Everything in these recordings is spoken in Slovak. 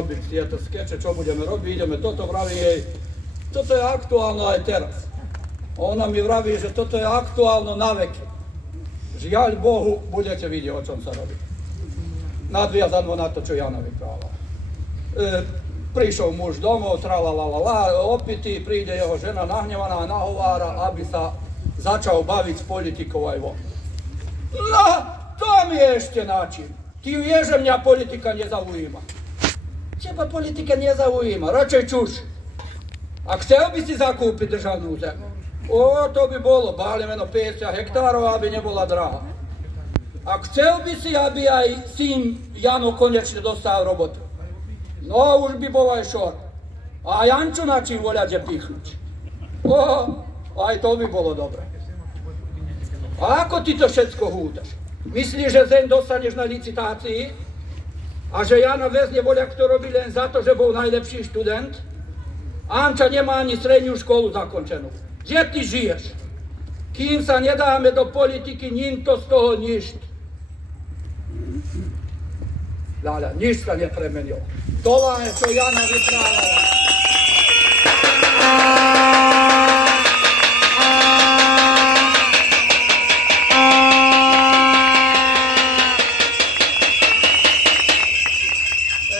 robiť tieto skeče, čo budeme robiť, ideme toto, vraví jej, toto je aktuálno aj teraz. Ona mi vraví, že toto je aktuálno na veky. Žiaľ Bohu, budete vidieť, o čom sa robí. Nadviazano na to, čo Jana vyprávala. Prišiel muž domov, tralalala, opitý, príde jeho žena nahnevaná, nahovára, aby sa začal baviť s politikou aj von. No, to mi je ešte način. Ty vieš, že mňa politika nezaujíma. Teba politika nezaujíma, radšej čuš. A chcel by si zakúpiť državnú zem? To by bolo, bálime 50 hektárov, aby nebola drahá. A chcel by si, aby aj syn Jano konečne dostal robotu. No, už by bol aj šor. A Jančo na čím voľade pichnúť. Aj to by bolo dobre. A ako ty to všetko húdaš? Myslíš, že zem dostaneš na licitácii? A že Jana väzne voľak to robí len za to, že bol najlepší študent? Anča nemá ani strednú školu zakončenú. Kde ty žiješ? Kým sa nedáme do politiky, nikto z toho nič. Nič sa nepremenilo. To vám je, čo Jana vyprávala.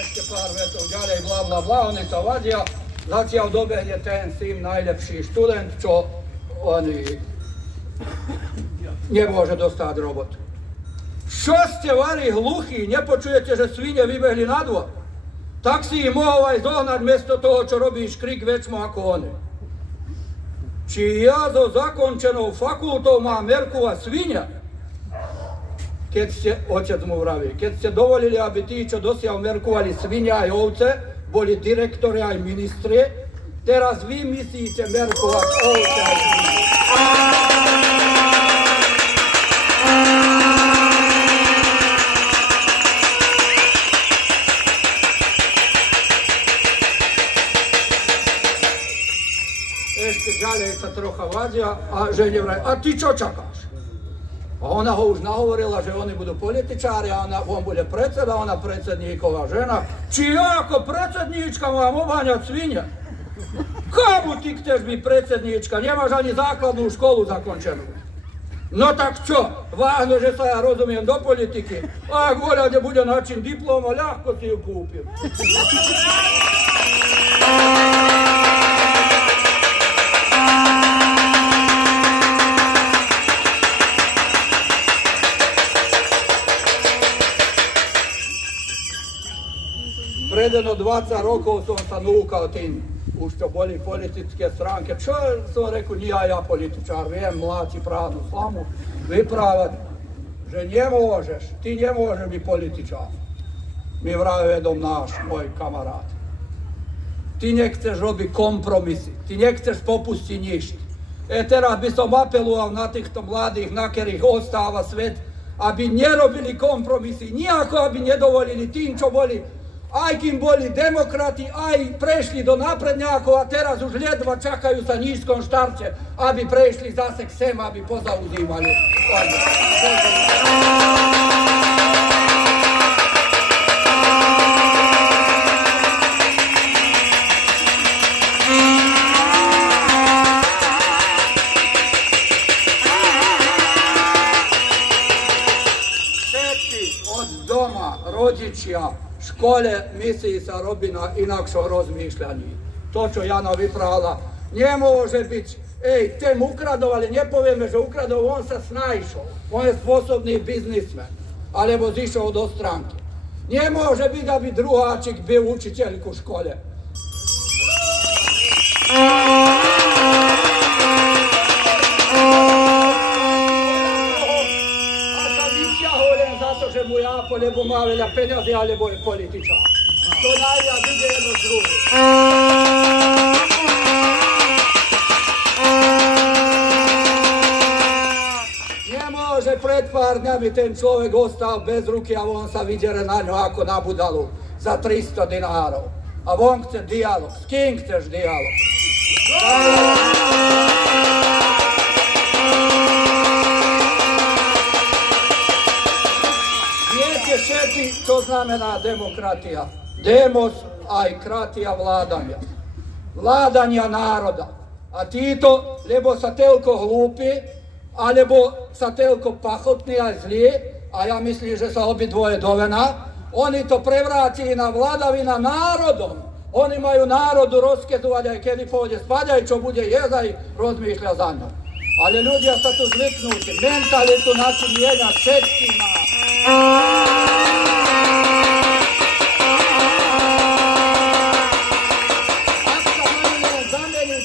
Ešte pár vetov ďalej, bla, oni sa vadia. Zatiaľ dobehne ten syn najlepší študent, čo oni nemôže dostať robotu. Čo ste vari hluchí, nepočujete, že svine vybehli na dvor? Tak si ich mohol aj zohnať miesto toho, čo robíš krik väčšmo ako oni. Či ja so zakončenou fakultou mám merku a svinia? Keď ste, otec mu vraví, keď ste dovolili, aby tí, čo dosiaľ merkovali svinia aj ovce, boli direktori aj ministri, teraz vy myslíte merkovať ovce aj svinia. Ešte ďalej sa trocha vadia a žene vraví, a ty čo čakáš? A ona ho už nahovorila, že oni budú političári a on bude predseda, ona predsedníková žena. Či ja ako predsedníčka mám obháňať svinia? Komu ty chceš byť predsedníčka? Nemáš ani základnú školu zakončenú. No tak čo? Vážne, že sa ja rozumiem do politiky. A ak voľade bude način diploma, ľahko si ju kúpim. Predeno 20 rokov som sa núkal tým, už to boli politické stránky. Čo som rekol, nie ja političár, viem mláti právnu slamu, vyprávať, že nemôžeš, ty nemôžeš byť političár. Mi vraví vedom náš, môj kamarát. Ty nechceš robiť kompromisy, ty nechceš popustiť nič. Teraz by som apeloval na týchto mladých, na ktorých ostáva svet, aby nerobili kompromisy, nejako aby nedovolili tým, čo boli, aj kým boli demokrati, aj prešli do napredňákov a teraz už ledva čakajú sa nízkom štarte, aby prešli zase k sem, aby pozauzývali. Všetci od doma, rodičia, v škole myslí sa robí na inakšom rozmýšľaní. To, čo Jana vyprávala, nemôže byť, ten ukradol, ale nepovieme, že ukradol, on sa snašol. On je spôsobný biznismen, alebo zišiel do stránky. Nemôže byť, aby druháčik byl učiteľku v škole. Že mu jápo, lebo má veľa peniazy, alebo je političár. To najviac ide jedno z druhých. Nemôže pred pár dňami ten človek ostal bez ruky a on sa vydere na ňo ako na budalu za 300 dinárov. A on chce dialog. S kým chceš dialog? Všetci, čo znamená demokratia. demos aj kratija vladanja naroda. A títo, lebo sa telko hlúpi, alebo sa telko pachotní a zlí, a ja myslím, že sa obidvoje dovena, oni to prevrátili na vladavina národom. Oni majú národu rozkezovať aj kedy pôjde spať, aj čo bude jesť, aj rozmýšľa za ňom. Ale ľudia sa tu zvyknúti, mentalitu našu mienia všetkým. Ak sa majú zameniť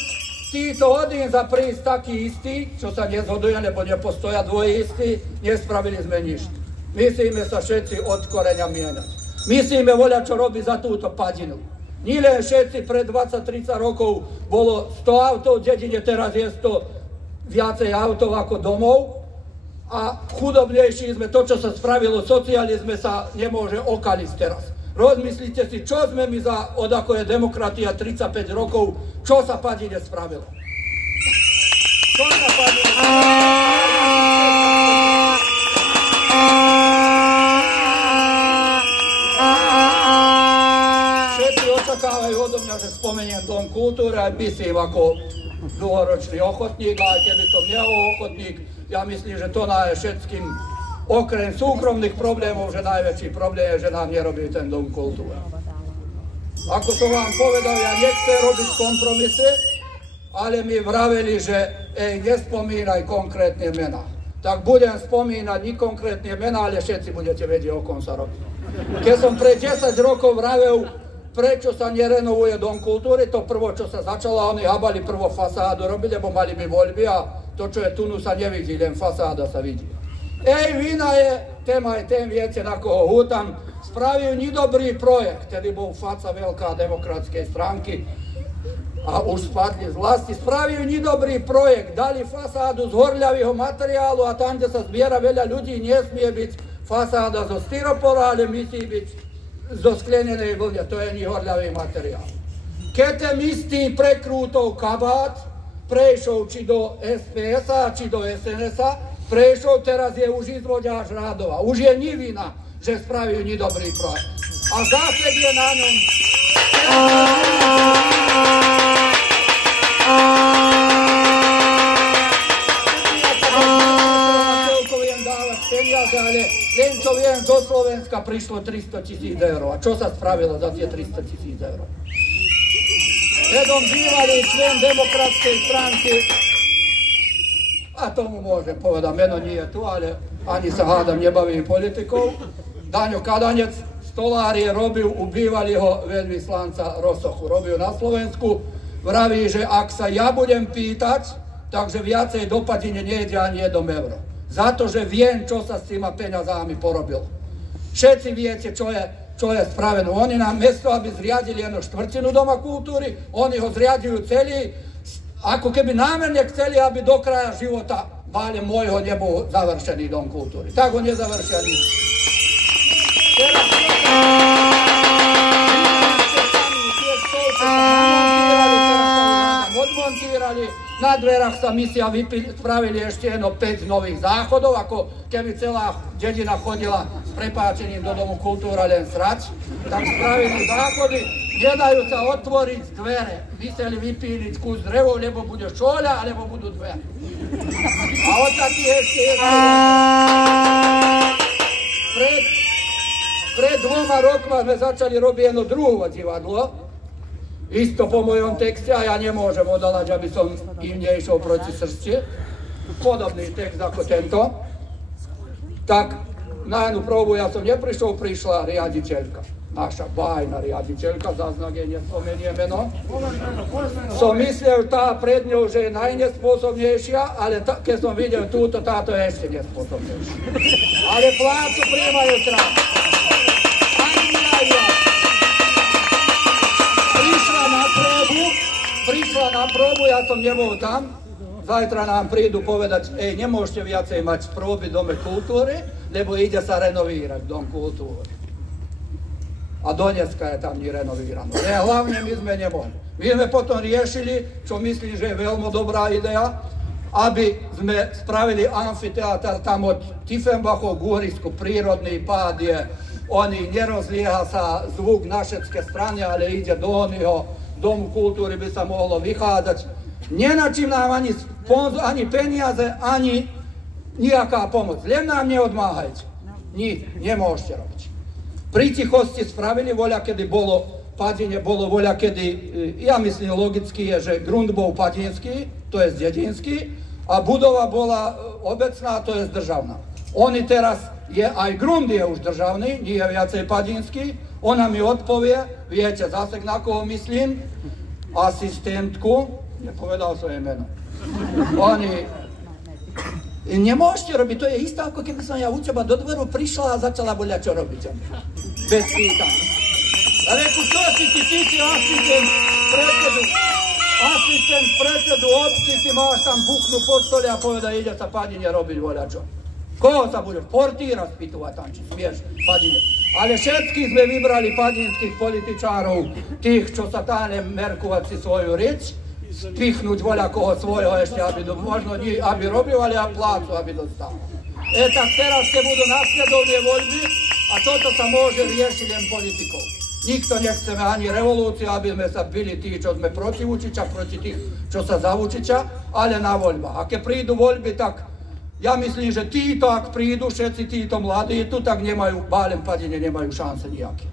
títo odín za prísť taký istý, čo sa nezhodujú, lebo nepostoja dvoje istí, nespravili sme nič. Myslíme sa všetci od koreňa mieniať. Myslíme voľa, čo robí za túto padinu. Nielen všetci pred 20-30 rokov bolo 100 autov v dedine, teraz je 100 viacej autov ako domov. A chudobnejší sme, to, čo sa spravilo v socializme, sa nemôže okaliť teraz. Rozmyslite si, čo sme my za, od ako je demokratia 35 rokov, čo sa padine spravilo. Čo sa padine spravilo? Očakávajú odo mňa, že spomeniem Dom kultúry, aj myslím ako dlhoročný ochotník, ale keby som nebol ochotník, ja myslím, že to je všetkým, okrem súkromných problémov, že najväčší problém je, že nám nerobí ten Dom kultúry. Ako som vám povedal, ja nechcem robiť kompromisy, ale mi vraveli, že nespomínaj konkrétne mená. Tak budem spomínať nekonkrétne mená, ale všetci budete vedieť, o kom sa robí. Keď som pred 10 rokov vravel, prečo sa nerenovuje Dom kultúry, to prvo, čo sa začalo, oni habali prvo fasádu robiť, lebo mali by voľby a to, čo je tu, sa nevidí, len fasáda sa vidí. Vina je, téma je tém, viete, na koho hútam, spravil nedobrý projekt, tedy bol faca veľká demokratskej stránky a už spadli z vlasti, spravil nedobrý projekt, dali fasádu z horľavého materiálu a tam, kde sa zbiera veľa ľudí, nesmie byť fasáda zo styropora, ale musí byť zo sklenenej vlne, to je nehorľavý materiál. Keď ten istý prekrútol kabát, prešiel či do SPS-a, či do SNS-a, prešiel, teraz je už izvoďač Rádova. Už je nevina, že spravil nedobrý projekt. A zásed je na ňom. Ale len čo viem, do Slovenska prišlo 300 000 eur. A čo sa spravilo za tie 300 000 eur? Jedom bývalý člen demokratskej stránky, a tomu môžem povedať, meno nie je tu, ale ani sa hádam nebavím politikou, Daňo Kadanec, stolárie robil u bývalého veľvyslanca Rosochu. Robil na Slovensku, vraví, že ak sa ja budem pýtať, takže viacej do Padine nejde ani 1 euro. Za to, že viem, čo sa s týma peňazami porobil. Všetci viete, čo je spravené. Oni nám mesto, aby zriadili 1/4 Doma kultúry, oni ho zriadujú celý, ako keby námerne chceli, aby do kraja života bále môjho nebol završený Dom kultúry. Tak ho nezavršia nič. Teraz odmontírali, na dverách sa misia spravili ešte 5 nových záchodov, ako keby celá dedina chodila s prepáčením do Domu kultúry len srať, tak spravili záchody, nedajú sa otvoriť dvere, museli vypíliť kus drevov, lebo bude šoľa, alebo budú dvere. A od takých ešte je pred 2 rokmi sme začali robiť jedno druhé divadlo, isto po mojom texte, a ja nemôžem odalať, aby som im nešiel proti srdci. Podobný text ako tento. Tak na jednu próbu ja som neprišiel, prišla riaditeľka. Naša bájna riaditeľka, záznak jej nespomeniem meno. Som myslel tá pred ňou, že je najnespôsobnejšia, ale keď som videl túto, táto je ešte nespôsobnejšia. Ale plácu príjmajú tráp. Prišla na próbu, ja som nebol tam. Zajtra nám prídu povedať, nemôžete viacej mať próby v Dome kultúry, lebo ide sa renovírať Dom kultúry. A do dneska je tam nerenovírané. Hlavne my sme nemohli. My sme potom riešili, čo myslím, že je veľmi dobrá idea, aby sme spravili amfiteátr tam od Tiefenbachov k uhrisku, prírodný pád je oni nerozlieha sa zvuk na všetké strany, ale ide do oného domu kultúry, by sa mohlo vychádzať. Nenačím nám ani peniaze, ani nejaká pomoc. Len nám neodmáhajte. Nemôžete robiť. Pri tichosti spravili voľa, kedy bolo padenie, bolo voľa, kedy, ja myslím, logicky je, že grunt bol padinský, to je dedinský, a budova bola obecná, to je državná. Oni teraz, aj grunt je už državný, nie je viacej padinský, ona mi odpovie, viete zase na koho myslím, asistentku, nepovedal svoje meno. Oni, nemôžete robiť, to je isté, ako keby som ja u teba do dveru prišla a začala boľať, čo robiť. Bez pýtania. Reku, čo si asistent predsedu obci, si máš tam buchnú po stole a povedať, ide sa padine robiť voľačo. Koho sa bude? Portíra spýtovať tam, či smieš padine. Ale všetkých sme vybrali padinských političárov, tých, čo sa táne merkovať si svoju reč, spichnúť voľa koho svojho ešte, možno nie, aby robil, ale aj plácu, aby dostal. Tak teraz, keď budú nasledovné voľby, a toto sa môže riešiť len politikou. Nikto nechceme ani revolúciu, aby sme sa byli tí, čo sme proti Vučiča, proti tých, čo sa za Vučiča, ale na voľbách. A keď prídu voľby, tak ja myslím, že títo, ak prídu, všetci títo mladí tu, tak nemajú, Bálem Padine nemajú šance nejaké.